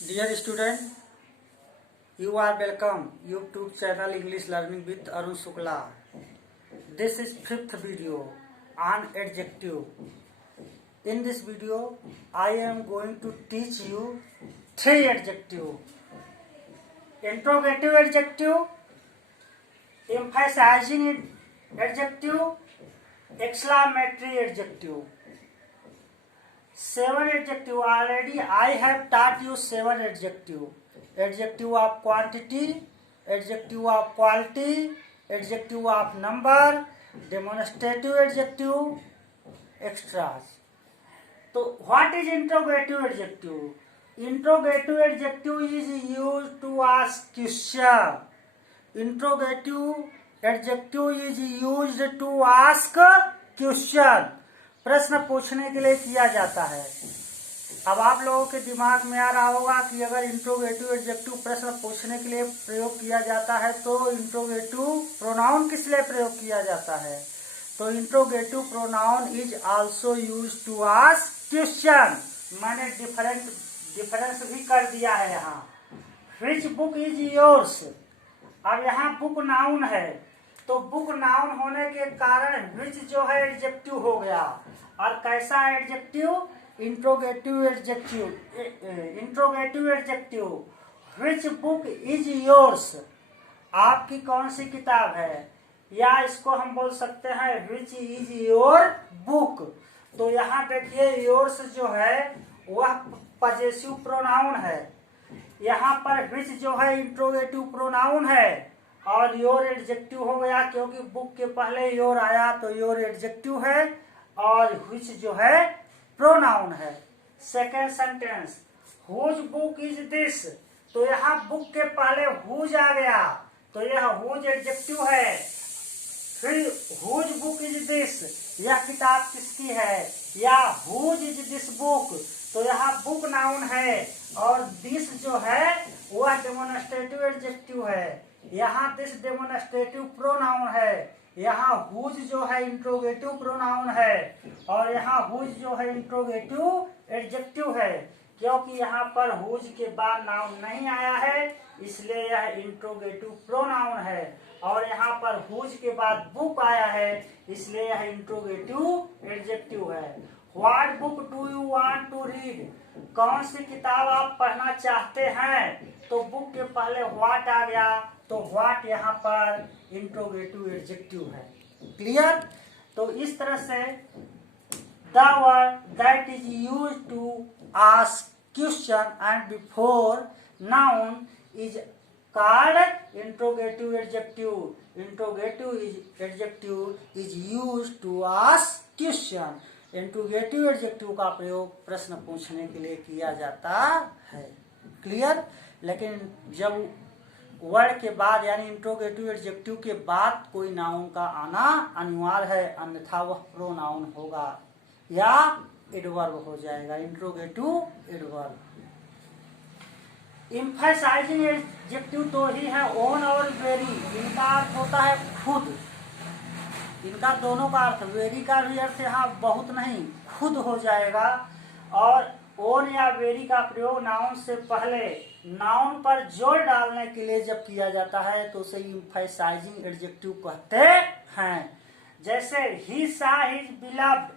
Dear student, you are welcome YouTube channel English Learning with Arun Shukla. This is fifth video on adjective. In this video, I am going to teach you three adjective: interrogative adjective, emphasizing adjective, exclamatory adjective. 7 adjective. Already I have taught you 7 adjective. Adjective of quantity, adjective of quality, adjective of number, demonstrative adjective, extras. So what is interrogative adjective? Interrogative adjective is used to ask question. Interrogative adjective is used to ask question. प्रश्न पूछने के लिए किया जाता है। अब आप लोगों के दिमाग में आ रहा होगा कि अगर इंट्रोगेटिव एडजेक्टिव प्रश्न पूछने के लिए प्रयोग किया जाता है तो इंट्रोगेटिव प्रोनाउन किस लिए प्रयोग किया जाता है। तो interrogative pronoun is also used to ask question. मैंने डिफरेंस भी कर दिया है यहाँ। Which book is yours. अब यहाँ बुक नाउन है तो बुक नाउन होने के कारण व्हिच जो है एडजेक्टिव हो गया। और कैसा adjective? Interrogative adjective. Interrogative adjective, which book is yours. आपकी कौन सी किताब है, या इसको हम बोल सकते हैं व्हिच इज योर बुक। तो यहाँ देखिए योर्स जो है वह पजेसिव प्रोनाउन है। यहाँ पर व्हिच जो है इंट्रोगेटिव प्रोनाउन है और योर एडजेक्टिव हो गया, क्योंकि बुक के पहले योर आया तो योर एडजेक्टिव है और व्हिच जो है प्रोनाउन है। Second sentence, whose book is this. तो यहाँ बुक के पहले हुज आ गया तो यह हुज एडजेक्टिव है। फिर हुज बुक इज दिस, यह किताब किसकी है, या हुज इज दिस बुक। तो यहाँ बुक नाउन है और दिस जो है वह डेमोन्स्ट्रेटिव एडजेक्टिव है। यहाँ दिस डेमोन्स्ट्रेटिव प्रोनाउन है। यहाँ हुज जो है इंट्रोगेटिव प्रोनाउन है और यहाँ हुज जो है इंट्रोगेटिव एडजेक्टिव है। क्योंकि यहाँ पर हुज के बाद नाउन नहीं आया है इसलिए यह इंट्रोगेटिव प्रोनाउन है। और यहाँ पर हुज के बाद बुक आया है इसलिए यह इंट्रोगेटिव एडजेक्टिव है। What book do you want to read. कौन सी किताब आप पढ़ना चाहते हैं। तो बुक के पहले व्हाट आ गया तो व्हाट यहाँ पर इंट्रोगेटिव एडजेक्टिव है। क्लियर। तो इस तरह से the word that is used to ask question and before noun is called interrogative adjective. Interrogative adjective is used to ask question. Interrogative adjective का प्रयोग प्रश्न पूछने के लिए किया जाता है। क्लियर। लेकिन जब वर्ड के बाद यानी इंट्रोगेटिव एडजेक्टिव के बाद कोई नाउन का आना अनिवार्य है, अन्यथा वह प्रोनाउन होगा या एडवर्ब हो जाएगा। Interrogative adverb. एम्फसाइजिंग एडजेक्टिव तो ही है ओन और वेरी। इनका अर्थ होता है खुद। इनका दोनों का अर्थ, वेरी का भी अर्थ यहाँ बहुत नहीं खुद हो जाएगा। और ओन या वेरी का प्रयोग नाउन से पहले नाउन पर जोर डालने के लिए जब किया जाता है तो उसे एम्फसाइजिंग एडजेक्टिव कहते हैं। जैसे ही सा हिज बिलव्ड,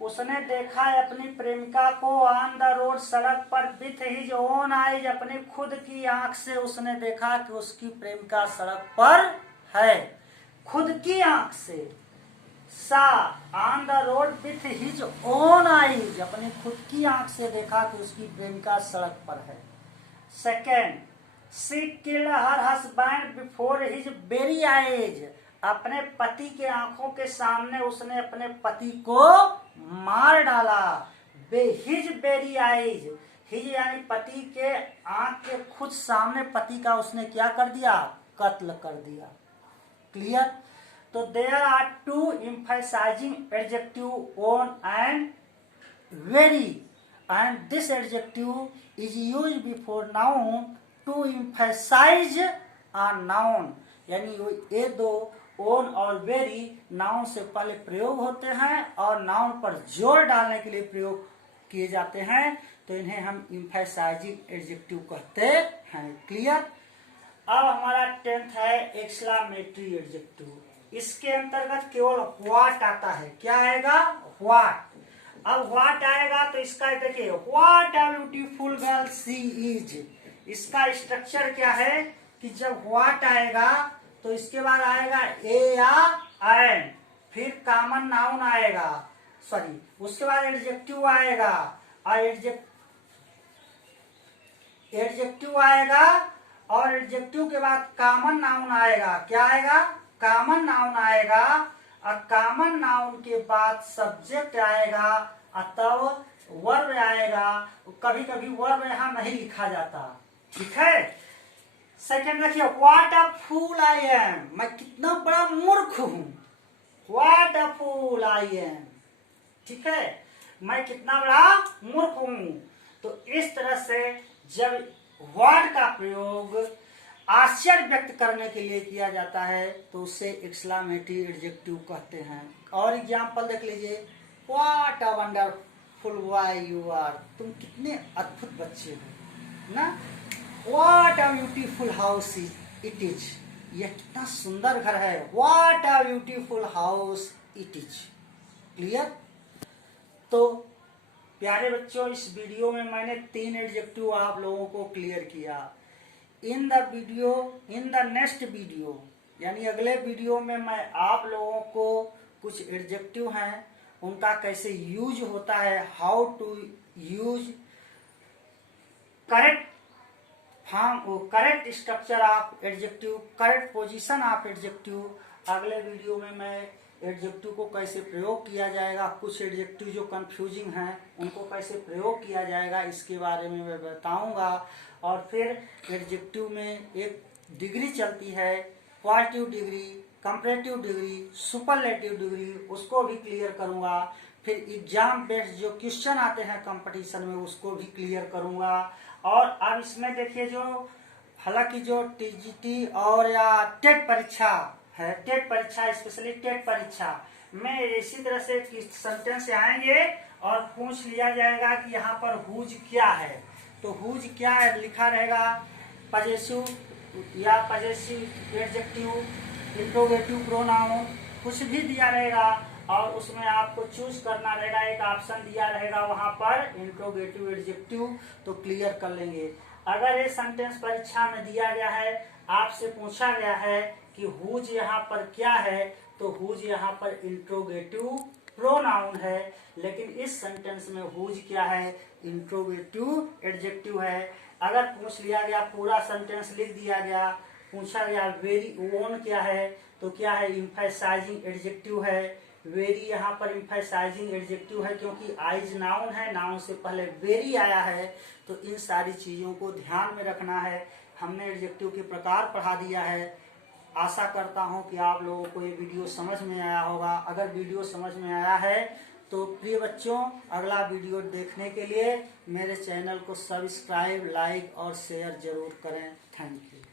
उसने देखा अपनी प्रेमिका को ऑन द रोड, सड़क पर। विथ हिज ओन आइज, अपनी खुद की आंख से उसने देखा कि उसकी प्रेमिका सड़क पर है। खुद की आंख से। सा on the road with his own eyes, अपनी खुद की आंख से देखा कि उसकी प्रेमिका सड़क पर है। Second, she killed her husband before his very eyes, अपने पति के आंखों के सामने उसने अपने पति को मार डाला। हिज वेरी आइज, हिज यानी पति के आंख के खुद सामने पति का उसने क्या कर दिया, कत्ल कर दिया। क्लियर। तो there are two emphasizing adjective own and very, and this adjective is used before noun to emphasize a noun। यानी ये दो ओन और वेरी नाउन से पहले प्रयोग होते हैं और नाउन पर जोर डालने के लिए प्रयोग किए जाते हैं तो इन्हें हम एम्फैसाइजिंग एडजेक्टिव कहते हैं। क्लियर। अब हमारा 10th है एक्सक्लेमेटरी एडजेक्टिव। इसके अंतर्गत केवल व्हाट आता है। क्या आएगा? व्हाट। अब व्हाट आएगा तो इसका देखिए, what a beautiful girl she is. इसका स्ट्रक्चर क्या है कि जब व्हाट आएगा तो इसके बाद आएगा ए या एन, फिर कॉमन नाउन आएगा, सॉरी उसके बाद एडजेक्टिव आएगा और एडजेक्टिव आएगा और एडजेक्टिव के बाद कॉमन नाउन आएगा। क्या आएगा? कॉमन नाउन आएगा और कॉमन नाउन के बाद सब्जेक्ट आएगा और तब वर्ब आएगा। कभी कभी वर्ब यहाँ नहीं लिखा जाता। ठीक है। सेकंड देखिए, what a fool I M. मैं कितना बड़ा मूर्ख हूं। What a fool I am. ठीक है, मैं कितना बड़ा मूर्ख हूं। तो इस तरह से जब वर्ड का प्रयोग आश्चर्य व्यक्त करने के लिए किया जाता है तो उसे एक्सक्लेमेटरी एडजेक्टिव कहते हैं। और एग्जांपल देख लीजिए, what a wonderful boy you are. तुम कितने अद्भुत बच्चे हो ना। What a beautiful house it is. यह कितना सुंदर घर है। What a beautiful house it is. Clear. तो प्यारे बच्चों, इस वीडियो में मैंने 3 एडजेक्टिव आप लोगों को क्लियर किया। इन द नेक्स्ट वीडियो यानी अगले वीडियो में मैं आप लोगों को कुछ एडजेक्टिव हैं उनका कैसे यूज होता है, how to use correct form, correct structure of adjective, correct position of adjective. अगले वीडियो में मैं एडजेक्टिव को कैसे प्रयोग किया जाएगा, कुछ एडजेक्टिव जो कंफ्यूजिंग हैं उनको कैसे प्रयोग किया जाएगा इसके बारे में मैं बताऊंगा। और फिर एडजेक्टिव में एक डिग्री चलती है, qualitative degree, comparative degree, superlative degree, उसको भी क्लियर करूंगा। फिर एग्जाम बेस्ड जो क्वेश्चन आते हैं कंपटीशन में उसको भी क्लियर करूंगा। और अब इसमें देखिए, जो हालांकि जो टीजीटी और या टेट परीक्षा है, टेट परीक्षा स्पेशली टेट परीक्षा में इसी तरह से सेंटेंस आएंगे और पूछ लिया जाएगा कि यहाँ पर हुज क्या है। तो हुज क्या है लिखा रहेगा, पजेसिव या पजेसिव एडजेक्टिव, इंट्रोगेटिव प्रोनाउन, कुछ भी दिया रहेगा और उसमें आपको चूज करना रहेगा। एक ऑप्शन दिया रहेगा वहां पर इंट्रोगेटिव एडजेक्टिव, तो क्लियर कर लेंगे। अगर ये सेंटेंस परीक्षा में दिया गया है, आपसे पूछा गया है कि हुज यहाँ पर क्या है, तो हुज यहाँ पर इंट्रोगेटिव प्रोनाउन है। लेकिन इस सेंटेंस में हुज क्या है? इंट्रोगेटिव एडजेक्टिव है। अगर पूछ लिया गया, पूरा सेंटेंस लिख दिया गया, पूछा गया वेरी ओन क्या है, तो क्या है? एम्फैसाइजिंग एडजेक्टिव है। वेरी यहाँ पर एम्फैसाइजिंग एडजेक्टिव है क्योंकि आइज नाउन है, नाउन से पहले वेरी आया है। तो इन सारी चीजों को ध्यान में रखना है। हमने एडजेक्टिव के प्रकार पढ़ा दिया है। आशा करता हूं कि आप लोगों को ये वीडियो समझ में आया होगा। अगर वीडियो समझ में आया है तो प्रिय बच्चों, अगला वीडियो देखने के लिए मेरे चैनल को सब्सक्राइब, लाइक और शेयर जरूर करें। Thank you.